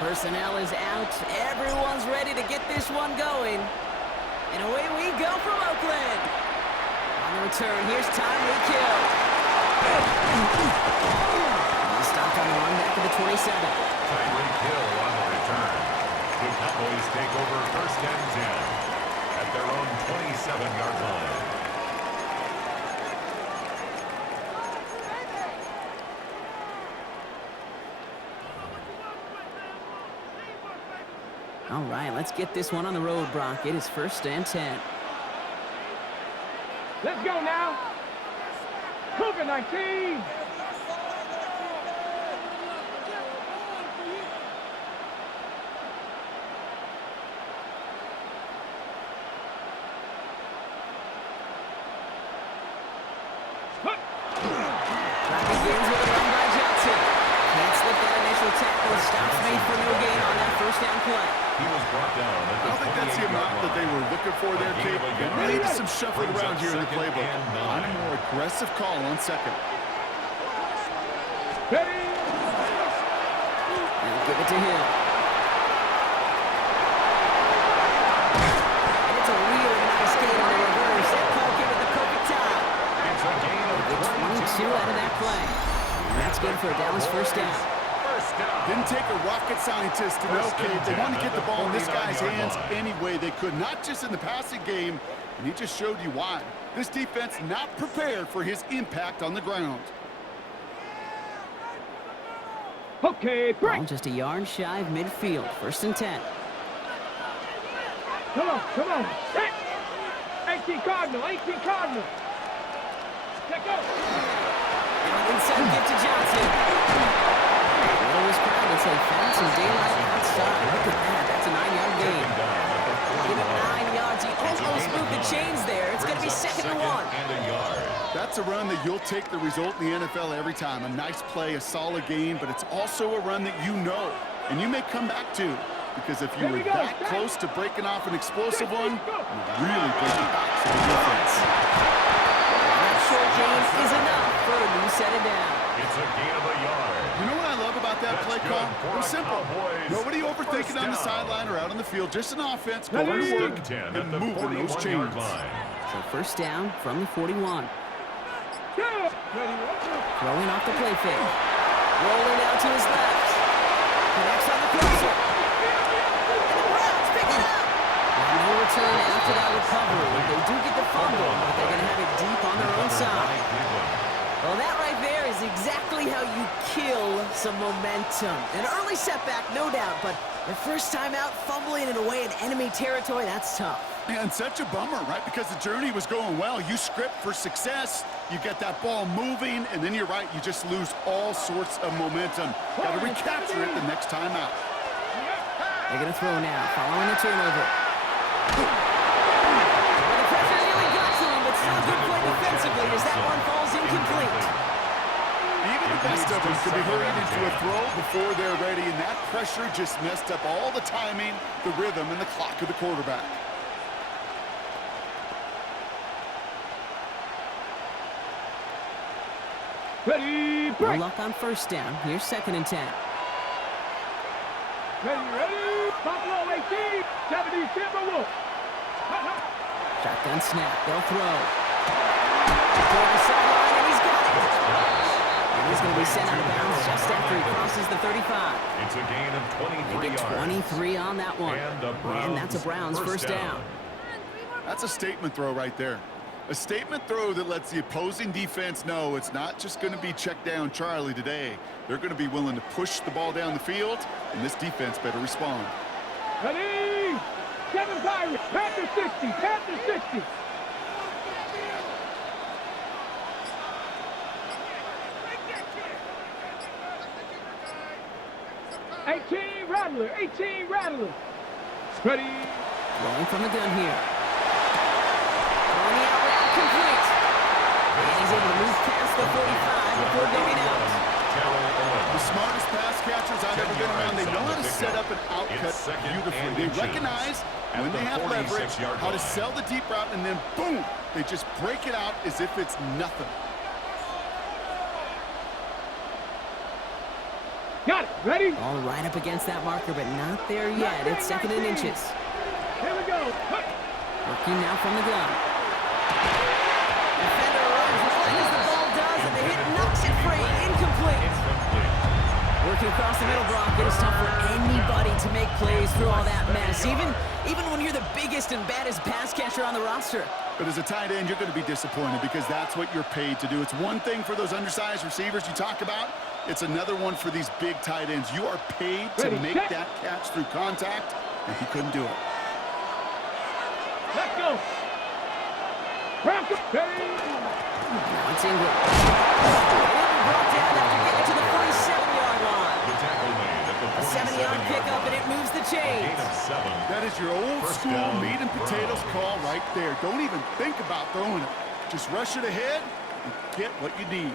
Personnel is out. Everyone's ready to get this one going. And away we go from Oakland. On the return, here's Tyreek Hill. He stopped on the run back to the 27. Tyreek Hill on the return. The Cowboys take over 1st and 10 at their own 27-yard line. All right, let's get this one on the road, Brock. It is 1st and 10. Let's go now. COVID-19. Stops made for no gain on that 1st down play. He was brought down at the I don't think that's the amount that they were looking for there, Kate. They needed some shuffling around here in the playbook. On a more aggressive call on 2nd. Ready? And give it to him. And it's a really nice gain on the reverse. That call gave it the perfect time. It's a gain of 22 out of that play. And that's good for a Dallas 1st down. Didn't take a rocket scientist to know, Kate. They wanted to get the ball in this guy's hands any way they could, not just in the passing game, and he just showed you why. This defense not prepared for his impact on the ground. Okay, break. Ball just a yard shy of midfield. 1st and 10. Come on, come on. Hey. 18 Cardinal, 18 Cardinal. Check go. And inside give to Johnson. Was crowded, so he found some daylight outside. Look at that. That's a 9-yard gain. Give it 9 yards. He almost moved the chains there. It's going to be 2nd and 1. That's a run that you'll take the result in the NFL every time. A nice play, a solid gain, but it's also a run that you know, and you may come back to. Because if you were that close to breaking off an explosive one, you really break it back to the defense. That short gain is enough for a new set it down. It's a gain of a yard. You know what I love about that play call? It was simple. Nobody overthinking on the sideline or out on the field. Just an offense going to work and moving those chains. So 1st down from the 41. Throwing off the play fake. Rolling out to his left. Connects on the crosser. And the Browns pick it up. And no return after that recovery. They do get the fumble, but they're going to have it deep on their own side. Well, that right there is exactly how you kill some momentum. An early setback, no doubt, but the 1st time out, fumbling it away in enemy territory, that's tough. And such a bummer, right? Because the journey was going well. You script for success, you get that ball moving, and then you're right, you just lose all sorts of momentum. Got to recapture it the next time out. They're going to throw now, following the turnover. Still a good play defensively as that one falls incomplete. Even the best of them could be hurried into a throw before they're ready, and that pressure just messed up all the timing, the rhythm, and the clock of the quarterback. Ready, break. No luck on 1st down. Here's 2nd and 10. Ready. Buffalo 18, 70 Timberwolves. Shotgun snap. They'll throw. Toward the sideline, and he's got it. And he's going to be sent out of bounds just after he crosses the 35. It's a gain of 23 They get 23 on that one. And that's a Browns 1st down. That's a statement throw right there. A statement throw that lets the opposing defense know it's not just going to be check down Charlie today. They're going to be willing to push the ball down the field, and this defense better respond. Ready? 7 Pirates, Panther 60, Panther 60. Rattler, 18 Rattler. Ready? Rolling from the gun here. Throwing the out route complete. And he's able to move past the 45 before going out. The smartest pass catchers I've ever been around. They know how to set up an outcut beautifully. They recognize when they have leverage how to sell the deep route, and then boom, they just break it out as if it's nothing. Got it. Ready? All right up against that marker, but not there yet. It's second and inches. Here we go. Working now from the gun. Defender runs as long as the ball does, and the hit knocks it free. Incomplete. Working across the middle, Brock. It is tough for anybody to make plays through all that mess, even when you're the biggest and baddest pass catcher on the roster. But as a tight end, you're going to be disappointed because that's what you're paid to do. It's one thing for those undersized receivers you talk about. It's another one for these big tight ends. You are paid to make that catch through contact, and he couldn't do it. Let's go. Now it's Ingram. Brought down after getting to the 47-yard line. The tackle made at the A 7-yard pickup, and it moves the chains. Gain of 7. That is your old First school down, meat and potatoes Browns. call right there. Don't even think about throwing it. Just rush it ahead and get what you need.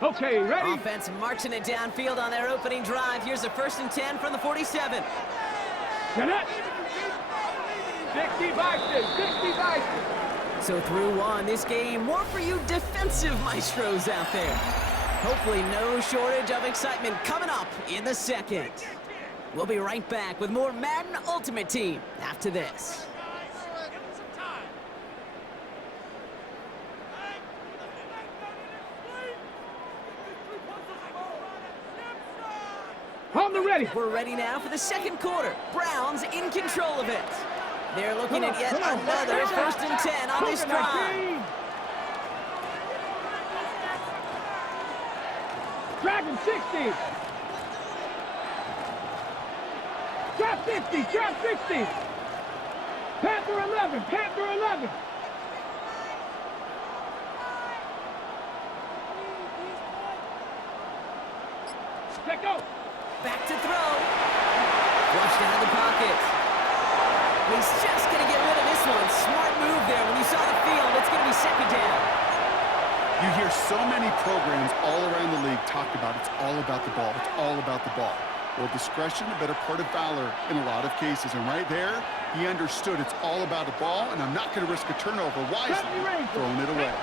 Okay, ready? Offense marching it downfield on their opening drive. Here's a 1st and 10 from the 47. Get it. 60 Bison. 60 Bison. So through one, this game, more for you defensive maestros out there. Hopefully no shortage of excitement coming up in the second. We'll be right back with more Madden Ultimate Team after this. On the ready. We're ready now for the second quarter. Browns in control of it. They're looking at yet another 1st and 10 on this drive. Dragon 60. Trap 60. Trap 60. Panther 11. Panther 11. Let go. Back to throw. Flushed out of the pocket. He's just going to get rid of this one. Smart move there. When you saw the field, it's going to be second down. You hear so many programs all around the league talk about it's all about the ball. It's all about the ball. Well, discretion, the better part of valor in a lot of cases. And right there, he understood it's all about the ball, and I'm not going to risk a turnover wisely, throwing it away.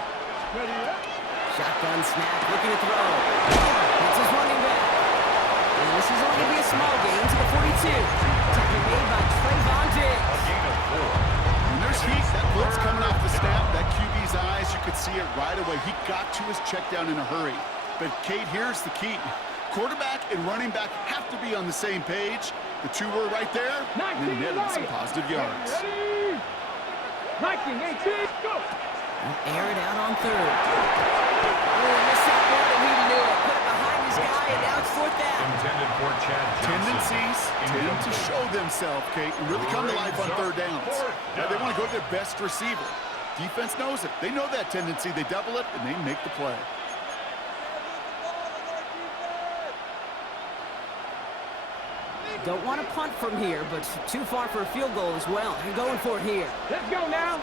Shotgun snap, looking to throw. It's his running back. And this is only going to be a small gain to the 42. Tackle made by Trayvon Diggs. A gain of 4. When there's heat, that blitz coming off the snap, that QB's eyes, you could see it right away. He got to his check down in a hurry. But, Kate, here's the key. Quarterback and running back have to be on the same page. The two were right there, and they netted some positive yards. 19, 18, go! Air it out on third. Oh, missed that one, and he knew it. Put it behind his guy, and now it's 4th down. Intended for Chad Johnson. Tendencies tend to show themselves, Kate, and really come to life on third downs. Now they want to go to their best receiver. Defense knows it. They know that tendency. They double it, and they make the play. Don't want to punt from here, but too far for a field goal as well. They're going for it here. Let's go now.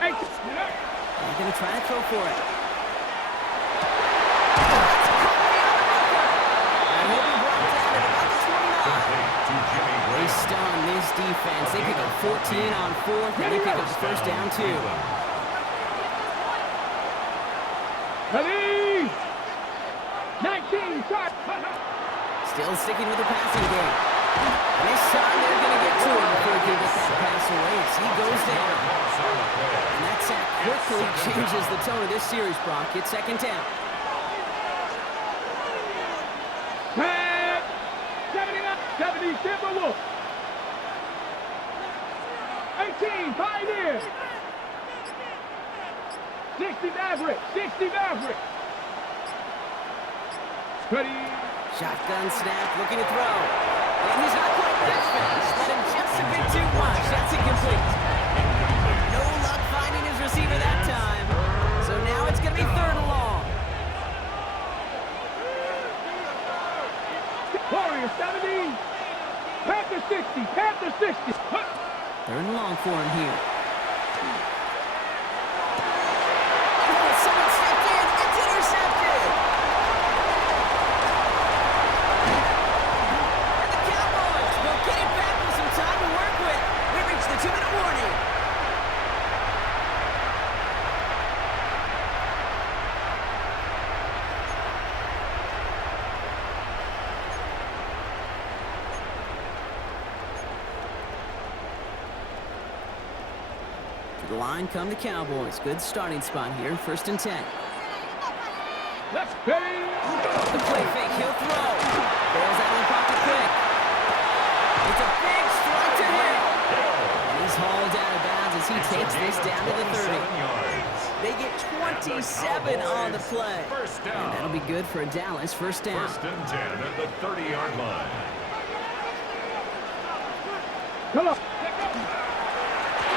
Hey, They're going to try to throw for it. And he'll be brought down at about the 29. Complete to Jimmy They Graham. stun this defense. They pick up 14 on 4th, and they pick up the first down, too. ready? 19, start. Still sticking with the passing game. And this time they're going to get to him before he can get that pass away. As he goes down. And that sack quickly changes the tone of this series, Brock. It's second down. 70 Timberwolves. 18 Pioneers. 60 Maverick. 60 Maverick. Ready? Shotgun snap, looking to throw. And he's not quite that fast. Let him just a bit too much. That's incomplete. No luck finding his receiver that time. So now it's going to be 3rd and long. Warrior 70. Panther 60. Panther 60. 3rd and long for him here. Oh, someone stepped in. It's intercepted. And the Cowboys will get it back with some time to work with. We reach the 2-minute warning. To the line come the Cowboys. Good starting spot here. 1st and 10. Let's go. The play fake. He'll throw. Bails out of the pocket quick. It's a big strike to hit. And he's hauled out of bounds as he takes this down to the 30. They get 27 on the play. First down. And that'll be good for Dallas. 1st down. 1st and 10 at the 30-yard line. Come on.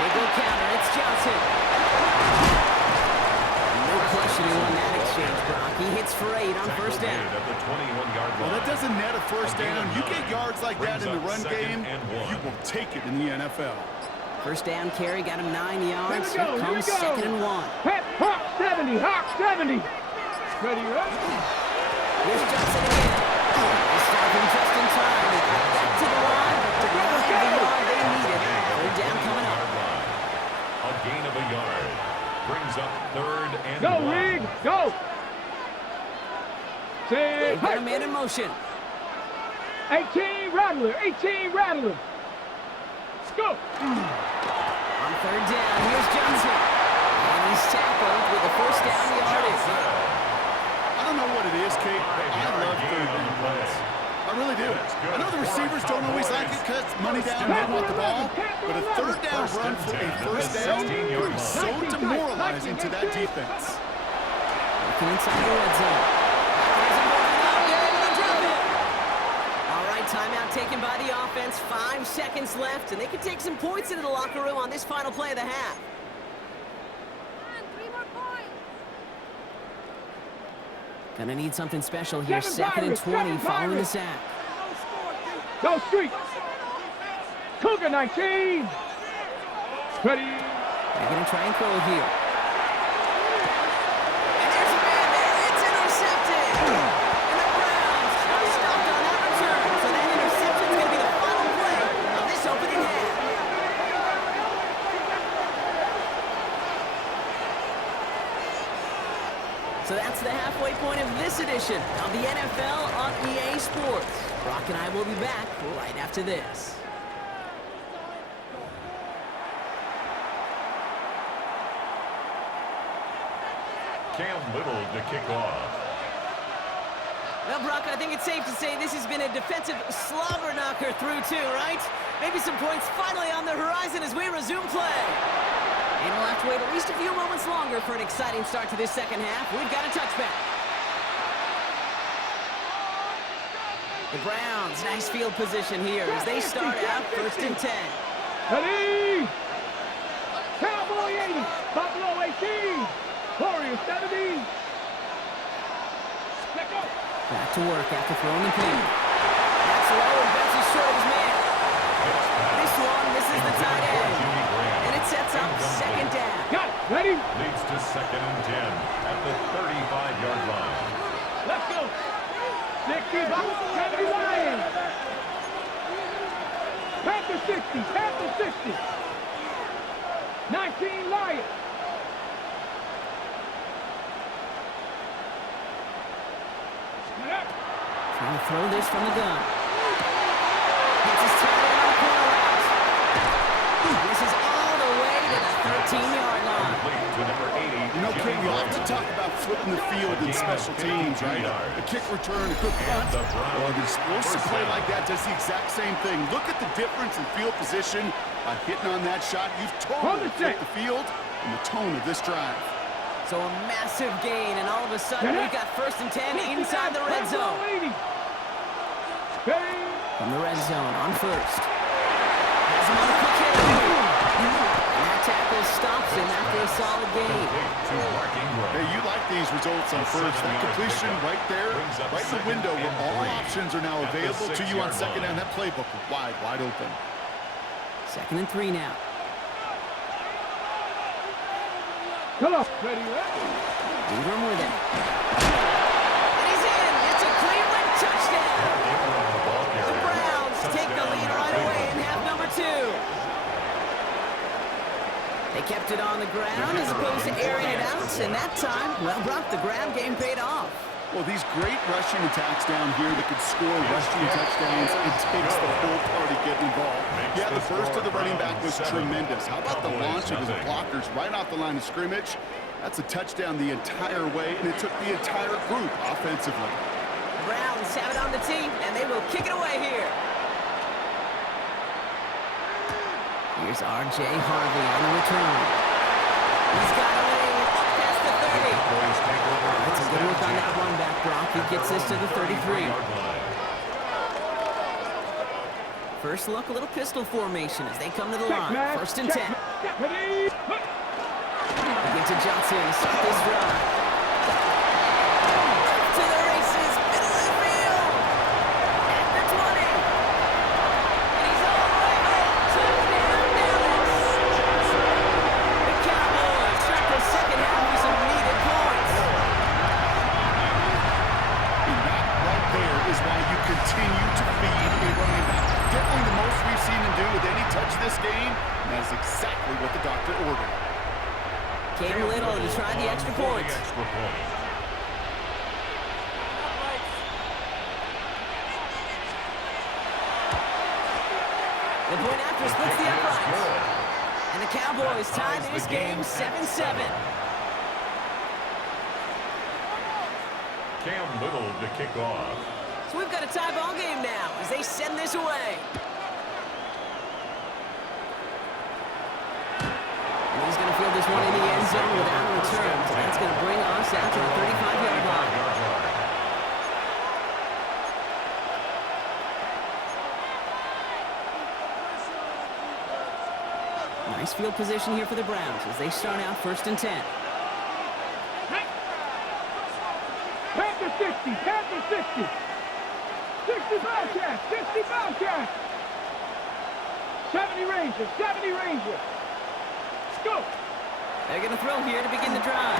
They go counter. It's Johnson. No questioning on that exchange, Brock. He hits for 8 on 1st down. At the 21-yard line. Well, that doesn't net a 1st down. You get yards like that in the run game, you will take it in the NFL. 1st down carry got him 9 yards. Here we go, Here comes 2nd and 1. Hawk 70, Hawk 70. Ready, ready. Here's Johnson again. They stop him just in time. They got back to the line, but to get the yard they needed. 3rd down coming up. A gain of a yard. Brings up 3rd and 1. Go, Rig, go. Say, They've got a man in motion. 18 Rattler, 18 Rattler. Let's go. On 3rd down, here's Johnson. And he's tackled with a 1st down yardage. I don't know what it is, Kate, but I love 3rd down runs. I really do. I know the receivers don't always like it because money down, they want the ball. But a 3rd down run for a 1st down is so demoralizing to that defense. Looking inside the red zone. All right, timeout taken by the offense. 5 seconds left, and they can take some points into the locker room on this final play of the half. Gonna need something special here. 2nd and 20 following the sack. Go, Street. Cougar 19. Ready. They're gonna try and throw it here. And there's a man there. It's intercepted. And the Browns are stopped on that return. So that interception is gonna be the final play of this opening half. So that's the halfway point of this edition of the NFL on EA Sports. Brock and I will be back right after this. Cam Little to kick off. Well, Brock, I think it's safe to say this has been a defensive slobber knocker through two, right? Maybe some points finally on the horizon as we resume play. And we'll have to wait at least a few moments longer for an exciting start to this 2nd half. We've got a touchback. The Browns, nice field position here as they start out 1st and 10. Ready. Cowboy 80. Buffalo 18. Warrior 70. Let go. Back to work after throwing the pin. That's low and Betts is short of his man. This one misses the tight end. And it sets up 2nd down. Got it. Ready. Leads to 2nd and 10 at the 35-yard line. Let's go. 60, Bucks, 70 Lions. Panther 60, Panther 60. 19 Lions. Trying to throw this from the gun. Hits his tight end on the corner route. This is all the way to the 13-yard line. To number 80. You know, Kate, we often talk about flipping the field in special teams, right? A kick return, a good punt. Well, the explosive play like that does the exact same thing. Look at the difference in field position by hitting on that shot. You've totally flipped the field and the tone of this drive. So a massive gain, and all of a sudden we've got 1st and 10 inside the red zone. From the red zone on 1st. Has him on the quick hit. And that tackle stops him after a solid gain. Hey, you like these results on 1st. That completion right there, right in the window where all options are now available to you on 2nd down. That playbook is wide open. 2nd and 3 now. Come on. Ready, ready. Ingram with it. And he's in. It's a Cleveland touchdown. The Browns take the lead right away in half number 2. They kept it on the ground as opposed to airing it out, and that time, well, Brock, the ground game paid off. Well, these great rushing attacks down here that could score rushing touchdowns, it takes the whole party getting involved. makes Yeah, the burst of the running back was 7, tremendous. How about the Cowboys launch of his nothing. blockers right off the line of scrimmage? That's a touchdown the entire way, and it took the entire group offensively. The Browns have it on the tee, and they will kick it away here. Here's R.J. Harvey on the return. He's got a lane up past the 30. Cowboys take over That's a first good and look on 10 that one back, Brock. He at gets their this to own the 33. 33-yard line. First look, a little pistol formation as they come to the line. man. First and Check. 10. Ready? They get to Johnson to start this drive. Up to the races, middle of the field. At the 20. And he's all the way home. Touchdown, Dallas. The Cowboys start the second half with some needed points. And that right there is why you continue to feed a running back. Definitely the most we've seen him do with any touch this game, and that is exactly what the doctor ordered. Cam Little to try the extra For points. the extra point. The point after splits the Kick is uprights. good. And the Cowboys tie ties this the game game 7-7. Cam Little to kick off. So we've got a tie ball game now as they send this away. And he's going to field this one in the end zone without a return. So that's going to bring us out to the 35-yard line. Nice field position here for the Browns as they start out first and 10. Panther 60, Panther 60. 60 Bobcats, 60 Bobcats. 70 Rangers, 70 Rangers. Let's go. They're going to throw here to begin the drive.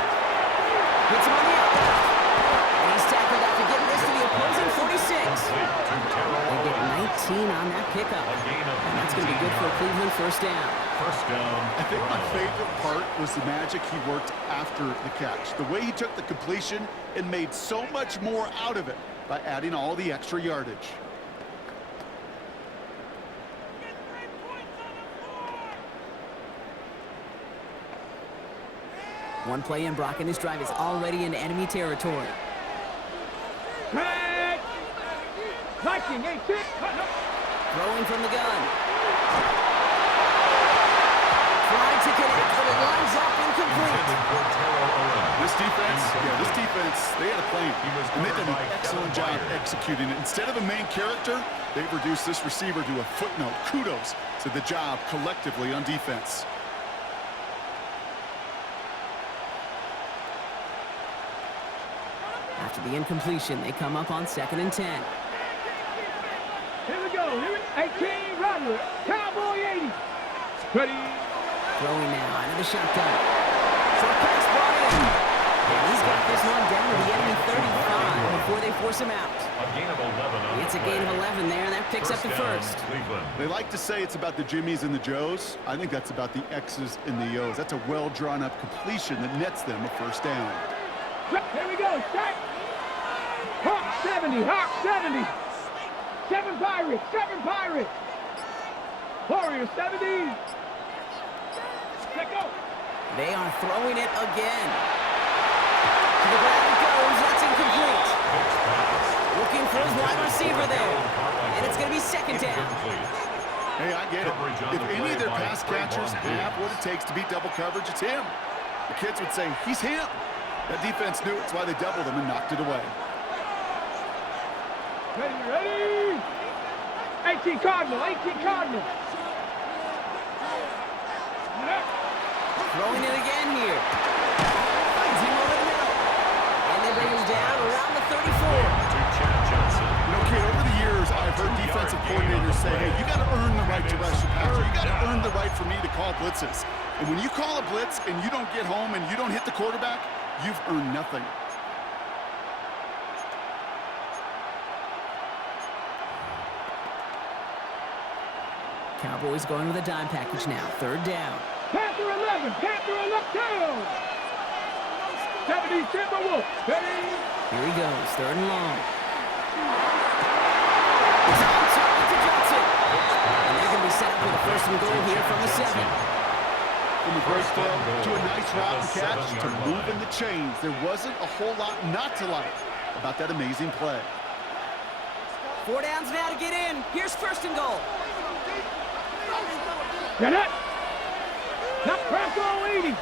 Hits him on the outlet. And he's tackled after getting this to the opposing 46. They get 19 on that pickup. And that's going to be good for a Cleveland first down. First down. I think my favorite part was the magic he worked after the catch. The way he took the completion and made so much more out of it by adding all the extra yardage. One play in, Brock, and his drive is already in enemy territory. Red. Viking 18. Throwing from the gun. Trying to connect, but it lines up incomplete. This defense, they had a plan. And they did an excellent job executing it. Instead of a main character, they've reduced this receiver to a footnote. Kudos to the job collectively on defense. After the incompletion, they come up on second and 10. Here we go. 18 Roderick. Cowboy 80. Ready. Throwing now out of the shotgun. Short pass brought in. And he's got this one down to the enemy 35 before they force him out. A gain of 11 on It's the a gain of play. 11 there, and that picks up the down, first. Cleveland. They like to say it's about the Jimmies and the Joes. I think that's about the X's and the O's. That's a well-drawn-up completion that nets them a first down. Here we go. Start. Hawk 70. Hawk 70. 7 Pirates. 7 Pirates. Warriors 70. Let go. They are throwing it again. To the ground it goes. That's incomplete. Looking for his wide receiver there. And it's going to be second down. Hey, I get it. If any of their pass catchers have what it takes to beat double coverage, it's him. The kids would say, he's him. That defense knew it. It's why they doubled him and knocked it away. Ready. 18 Cardinal. 18 Cardinal. Throwing it again here. Finds him over the middle. And they bring him down around the 34. You know, kid, over the years, I've heard defensive coordinators say, hey, you got to earn the right to rush the passer. You got to earn the right for me to call blitzes. And when you call a blitz and you don't get home and you don't hit the quarterback, you've earned nothing. Cowboys going with a dime package now. Third down. Panther 11. Panther 11. Down. 70 Timberwolves. Ready. Here he goes. Third and long. It's on target to Johnson. And they're going to be set up with a first and goal here from the 7. From a great throw to a nice route and catch to moving the chains. There wasn't a whole lot not to like about that amazing play. 4 downs now to get in. Here's first and goal. Get it. Not Bronco 80.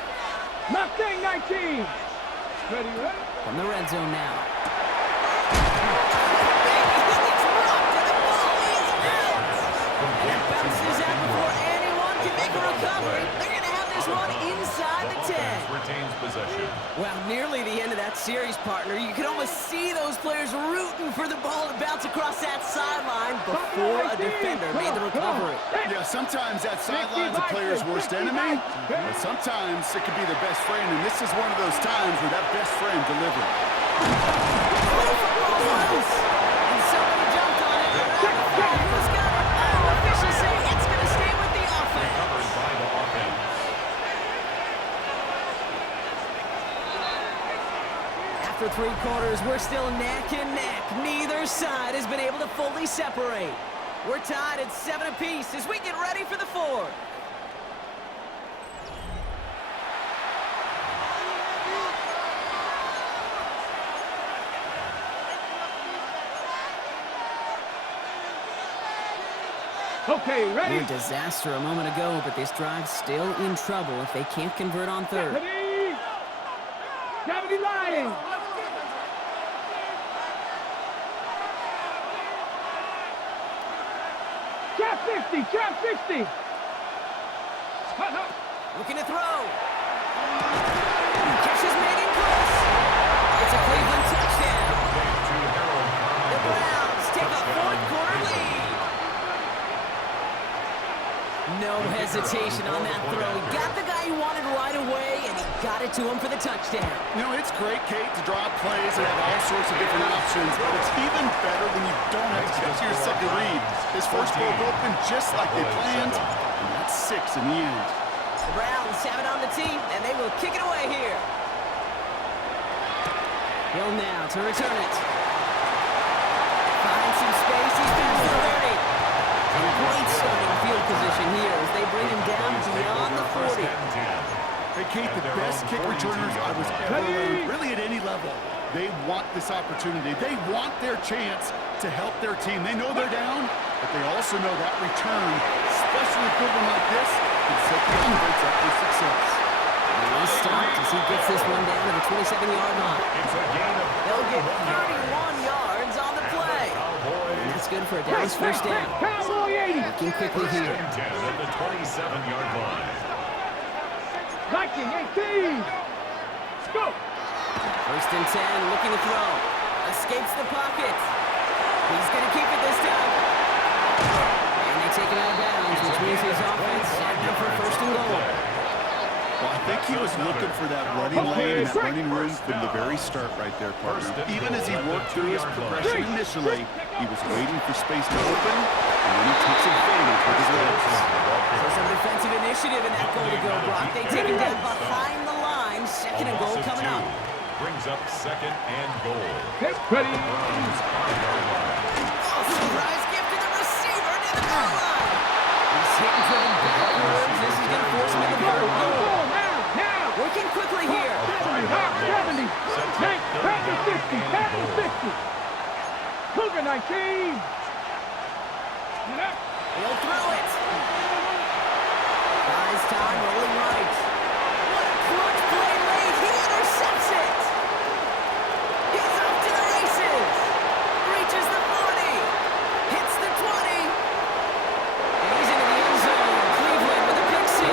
Mustang 19. Ready, ready. From the red zone now. And it bounces out before anyone can make a recovery. They're going to have this one inside the 10. Retains possession. Well, nearly the end of that series, partner. You can almost see those players rooting for the ball to bounce across that sideline before a defender made the recovery. Yeah, sometimes that sideline's a player's worst enemy, but sometimes it could be their best friend, and this is one of those times where that best friend delivered. The football's loose, and somebody jumped on it. Who's got it? Oh, officials say it's going to stay with the offense. Covered by the offense. After 3 quarters, we're still neck and neck. Neither side has been able to fully separate. We're tied at 7 apiece as we get ready for the 4th. Okay, ready. Near disaster a moment ago, but this drive's still in trouble if they can't convert on 3rd. Ready. 70 line. Trap 60, trap 60. Looking to throw. Catch is made in close. It's a Cleveland touchdown. The Browns take a 4th quarter lead. No hesitation on that throw. He got the guy he wanted right away, and he got it to him for the touchdown. You know, it's great, Kate, to draw up plays and have all sorts of different options, but it's even better when you don't have to get to your second read. His first broke open just like they planned, and that's 6 in the end. The Browns have it on the tee, and they will kick it away here. Hill now to return it. Finds some space. He's past the 30. And a great starting field position here as they bring him down beyond the 40. Hey, Kate, the best kick returners I was ever around, really at any level. They want this opportunity. They want their chance to help their team. They know they're down, but they also know that return, especially a good one like this, can set the offense up for success. Nice stop as he gets this one down to the 27-yard line. It's a gain of They'll get 31 yards on the play. And that's good for a Dallas first down. Cowboy 80. Looking quickly first here. and 10 at the 27-yard line. Viking 18. Go. First and 10, looking to throw. Escapes the pocket. He's going to keep it this time. And they take him out of bounds, which means his offense set up for first and goal. Well, I think he was looking for that running lane and that running room from the very start right there, partner. Even as he worked through his progression initially, he was waiting for space to open, and then he takes advantage with his legs. So some defensive initiative in that goal to go, Brock. They take him down behind the line. Second and goal coming up. Brings up second and goal. Get ready. Oh, surprise gift to the receiver near the goal line. He's hitting driven backwards. This is going to force him into third goal. Now. Working quickly here. 70. 50. 50. Cougar 19. He'll throw it. Buys time, rolling right. What a clutch play late. He intercepts it. He's off to the races. Reaches the 40. Hits the 20. And he's into the end zone. Cleveland with a pick 6.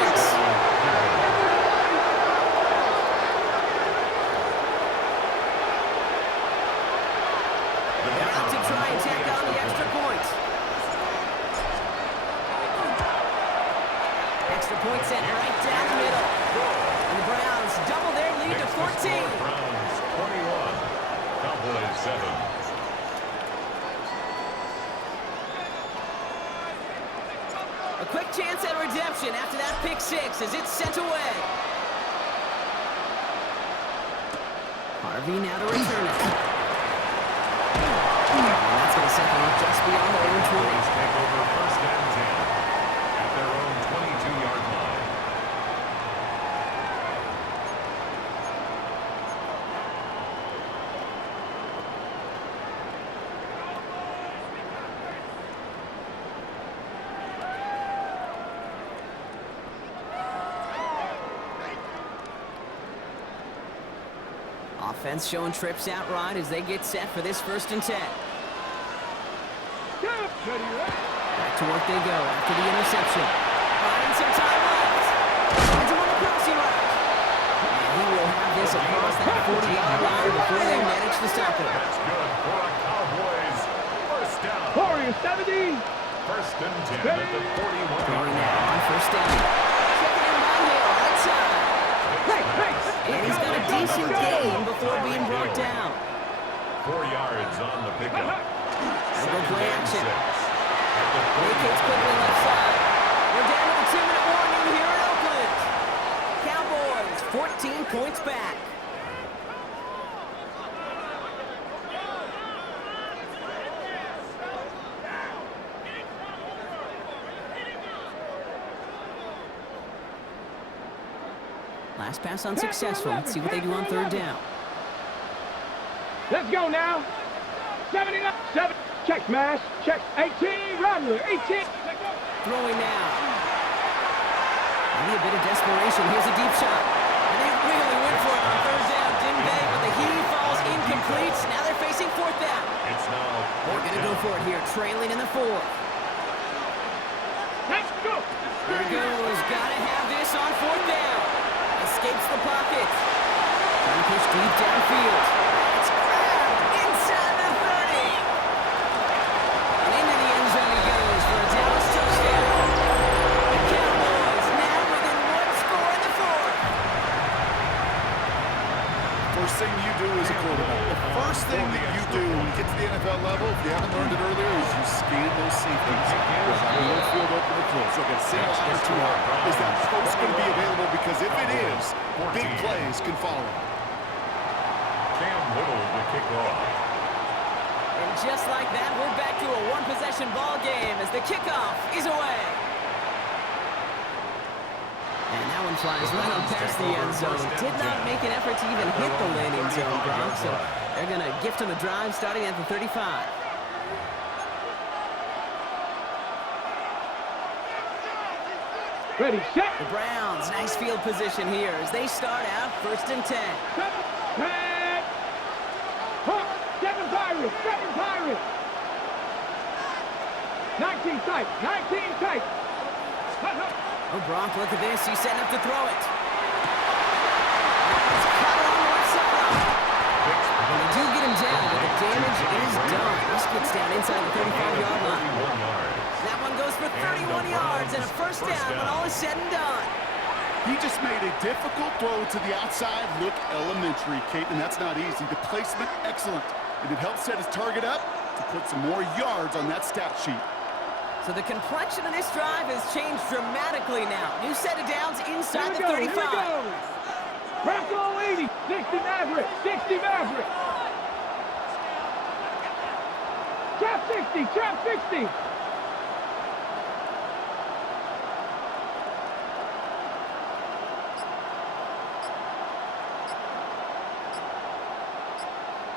They're out to try and tack on the extra point. Extra point set right down the middle. And the Browns double their lead to 14. Browns 21. Cowboys 7. A quick chance at redemption after that pick 6 as it's sent away. Harvey now to return it. And that's going to set them up just beyond the own 20. Take over first and 10. At Offense showing trips out right as they get set for this 1st and 10. Back to work they go after the interception. Finding some time left. Finds him on the crossing route. And he will have this across that 40-yard line before they manage to stop it. That's good for a Cowboys first down. Warriors 70. 1st and 10 at the 41. Throwing now on 1st down. Checking in by Hill, right side. And he's got a decent gain before being brought down. 4 yards on the pickup. They'll go play action. At the Vacates quickly left side. We're down to the 2-minute warning here in Oakland. Cowboys 14 points back. Last pass unsuccessful. Let's see what they do on 3rd down. Let's go now. 79. 7. Check smash. Check. 18. Rattler. 18. Throwing now. Maybe a bit of desperation. Here's a deep shot. And they really went for it on 3rd down, didn't they? But the heave falls incomplete. Now they're facing 4th down. It's now They're going to go for it here, trailing in the 4th. Let's go. Here he goes. Got to have this on 4th down. Escapes the pocket. Trying to push deep downfield. It's grabbed inside the 30. And into the end zone he goes for a Dallas touchdown. The Cowboys now within 1 score in the 4th. First thing you do as a quarterback, the first thing that you do when you get to the NFL level, if you haven't learned it earlier, is you scan those safeties. Whether the middle field open or close. So get a single eye or 2 eye. Is that post going to be available? Because if it is, big plays can follow. Cam Little to kick off. And just like that, we're back to a 1-possession ball game as the kickoff is away. And that one flies right on past the end zone. Did not make an effort to even hit the landing zone, Brock. So they're going to gift him a drive starting at the 35. Ready, set. The Browns, nice field position here as they start out 1st and 10. 7 Pirates. 7 Pirates. 19 tight. 19 tight. Oh, Brock, look at this. He's setting up to throw it. It's caught on the left sideline. And they do get him down, but the damage is done. This gets down inside the 35-yard line. That one goes for 31 yards and a 1st down when all is said and done. He just made a difficult throw to the outside look elementary, Kate, and that's not easy. The placement, excellent. And it helped set his target up to put some more yards on that stat sheet. So the complexion of this drive has changed dramatically now. New set of downs inside the 35. Here we go. Bronco 80. 60 Maverick. 60 Maverick. Trap 60. Trap 60.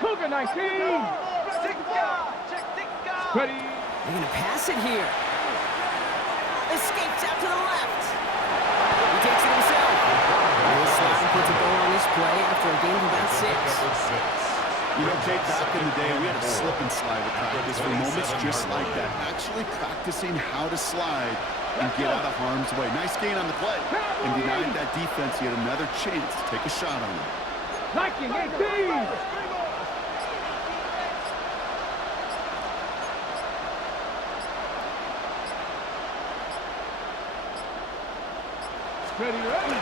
Cougar 19. Ready. They're going to pass it here. Escapes out to the left. He takes it himself. This slide puts a bow on this play after a gain of about 6. You know, Kate, back in the day, we had a slip and slide at practice for moments just like that. Actually practicing how to slide and get out of harm's way. Nice gain on the play. And denying that defense yet another chance to take a shot on him. Viking 18. Ready, ready.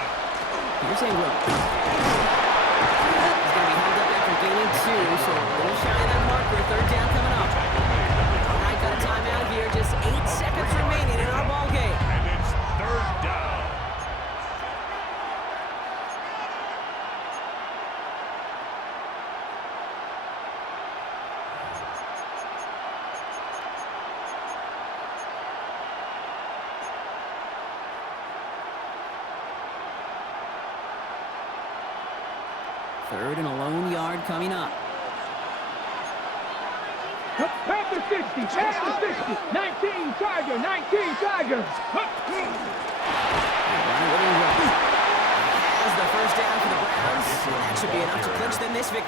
Here's a look. He's going to be held up after gaining 2, so a little shy of that marker. 3rd down coming up. All right, got a timeout here. Just 8 seconds remaining in our ball game. And it's 3rd down. Third and a lone yard coming up. Panther 60, Panther 60, 19 Tiger, 19 Tiger. Has the 1st down for the Browns. That should be enough to clinch them this victory.